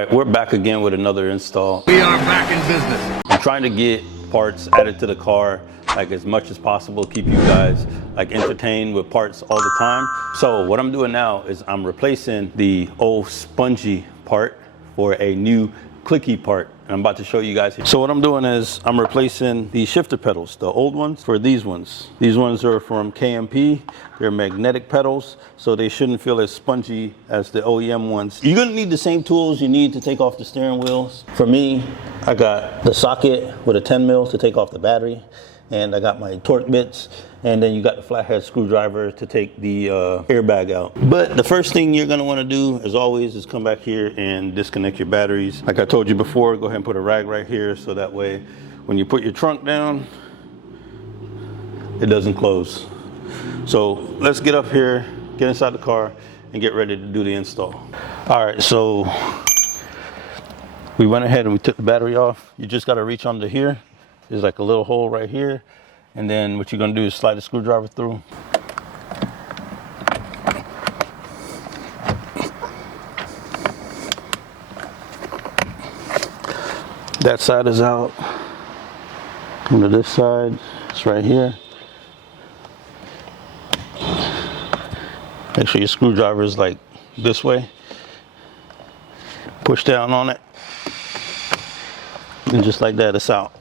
right, we're back again with another install. We are back in business. I'm trying to get parts added to the car like as much as possible, keep you guys like entertained with parts all the time. So what I'm doing now is I'm replacing the old spongy part for a new clicky part. And I'm about to show you guys here. So what I'm doing is I'm replacing the shifter pedals, the old ones, for these ones. These ones are from KMP. They're magnetic pedals, so they shouldn't feel as spongy as the OEM ones. You're gonna need the same tools you need to take off the steering wheels. For me, I got the socket with a 10 mil to take off the battery, and I got my torque bits, and then you got the flathead screwdriver to take the airbag out. But the first thing you're gonna wanna do, as always, is come back here and disconnect your batteries. Like I told you before, go ahead and put a rag right here, so that way, when you put your trunk down, it doesn't close. So let's get up here, get inside the car, and get ready to do the install. All right, so we went ahead and we took the battery off. You just gotta reach under here. There's like a little hole right here. And then what you're gonna do is slide the screwdriver through. That side is out. Come to this side, it's right here. Make sure your screwdriver is like this way. Push down on it. And just like that, it's out.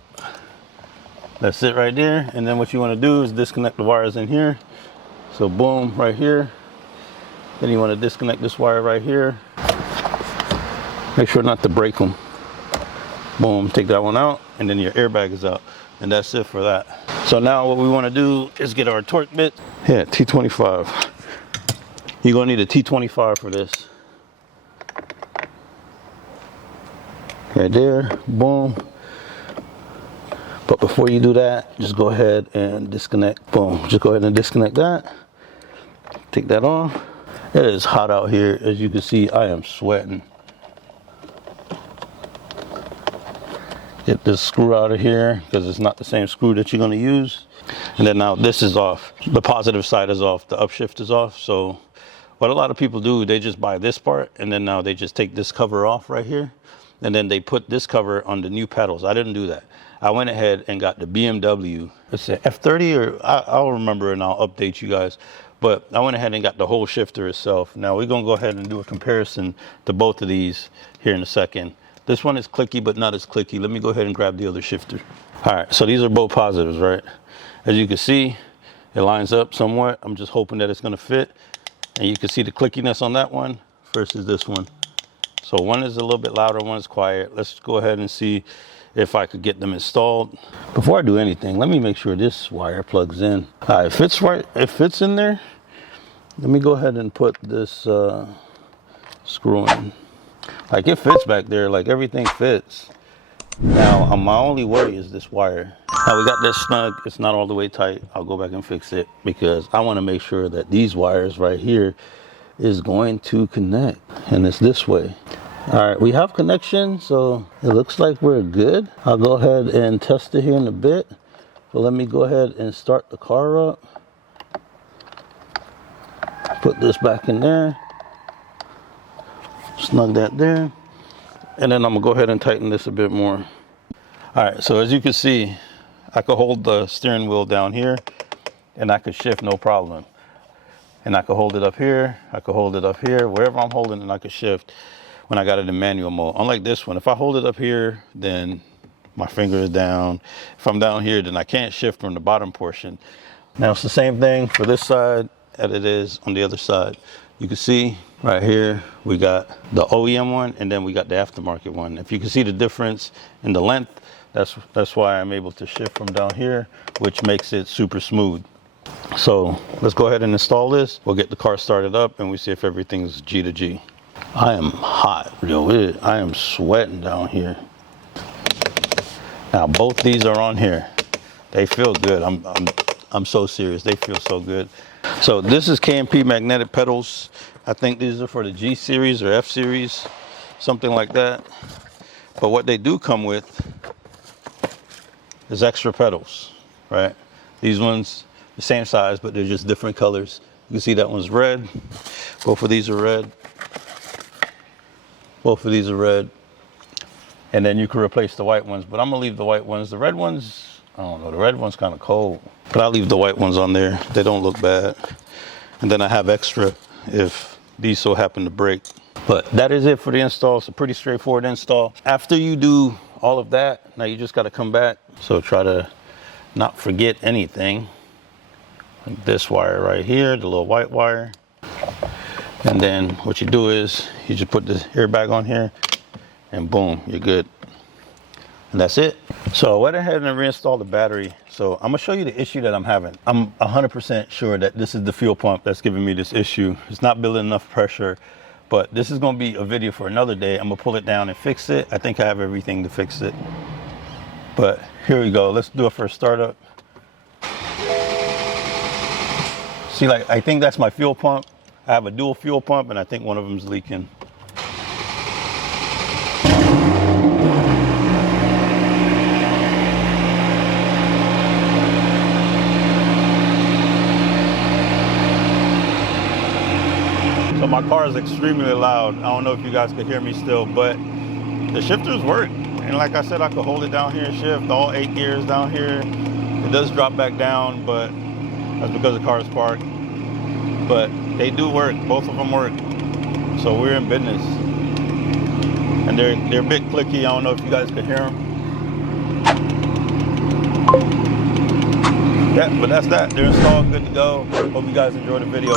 That's it right there. And then what you want to do is disconnect the wires in here. So boom, right here. Then you want to disconnect this wire right here. Make sure not to break them. Boom, take that one out, and then your airbag is out. And that's it for that. So now what we want to do is get our torque bit. Yeah, T25. You're gonna need a T25 for this. Right there, boom. But before you do that, just go ahead and disconnect. Boom, just go ahead and disconnect that. Take that off. It is hot out here. As you can see, I am sweating. Get this screw out of here because it's not the same screw that you're gonna use. And then now this is off. The positive side is off, the upshift is off. So what a lot of people do, they just buy this part and then now they just take this cover off right here. And then they put this cover on the new pedals. I didn't do that. I went ahead and got the BMW, it's an F30 or I'll remember and I'll update you guys. But I went ahead and got the whole shifter itself. Now we're gonna go ahead and do a comparison to both of these here in a second. This one is clicky, but not as clicky. Let me go ahead and grab the other shifter. All right, so these are both positives, right? As you can see, it lines up somewhat. I'm just hoping that it's gonna fit. And you can see the clickiness on that one versus this one. So one is a little bit louder, one is quiet. Let's go ahead and see if I could get them installed. Before I do anything, let me make sure this wire plugs in. All right, if it's right, it fits in there. Let me go ahead and put this screw in. Like it fits back there, like everything fits. Now, my only worry is this wire. Now we got this snug, it's not all the way tight. I'll go back and fix it because I wanna make sure that these wires right here is going to connect, and it's this way. All right, we have connection, so it looks like we're good. I'll go ahead and test it here in a bit, but let me go ahead and start the car up. Put this back in there, snug that there, and then I'm gonna go ahead and tighten this a bit more. All right, so as you can see, I could hold the steering wheel down here and I could shift no problem. And I could hold it up here, I could hold it up here, wherever I'm holding it, I could shift when I got it in manual mode. Unlike this one, if I hold it up here, then my finger is down. If I'm down here, then I can't shift from the bottom portion. Now it's the same thing for this side as it is on the other side. You can see right here, we got the OEM one and then we got the aftermarket one. If you can see the difference in the length, that's why I'm able to shift from down here, which makes it super smooth. So let's go ahead and install this. We'll get the car started up and we see if everything's G to G. I am hot, yo, I am sweating down here. Now both these are on here. They feel good. I'm so serious. They feel so good. So this is KMP magnetic pedals. I think these are for the G series or F series, something like that. But what they do come with is extra pedals, right? These ones, the same size, but they're just different colors. You can see that one's red. Both of these are red. Both of these are red. And then you can replace the white ones, but I'm gonna leave the white ones. The red ones, I don't know, the red one's kind of cold, but I'll leave the white ones on there. They don't look bad. And then I have extra if these so happen to break. But that is it for the install. It's a pretty straightforward install. After you do all of that, now you just gotta come back. So try to not forget anything. Like this wire right here, the little white wire. And then what you do is you just put the airbag on here and boom, you're good. And that's it. So I went ahead and reinstalled the battery. So I'm gonna show you the issue that I'm having. I'm 100% sure that this is the fuel pump that's giving me this issue. It's not building enough pressure, but this is gonna be a video for another day. I'm gonna pull it down and fix it. I think I have everything to fix it. But here we go. Let's do a first startup. See, like, I think that's my fuel pump. I have a dual fuel pump and I think one of them's leaking. So my car is extremely loud. I don't know if you guys can hear me still, but the shifters work. And like I said, I could hold it down here and shift all 8 gears down here. It does drop back down, but that's because the car is parked. But they do work, both of them work. So we're in business. And they're a bit clicky. I don't know if you guys can hear them. Yeah, but that's that. They're installed, good to go. Hope you guys enjoyed the video.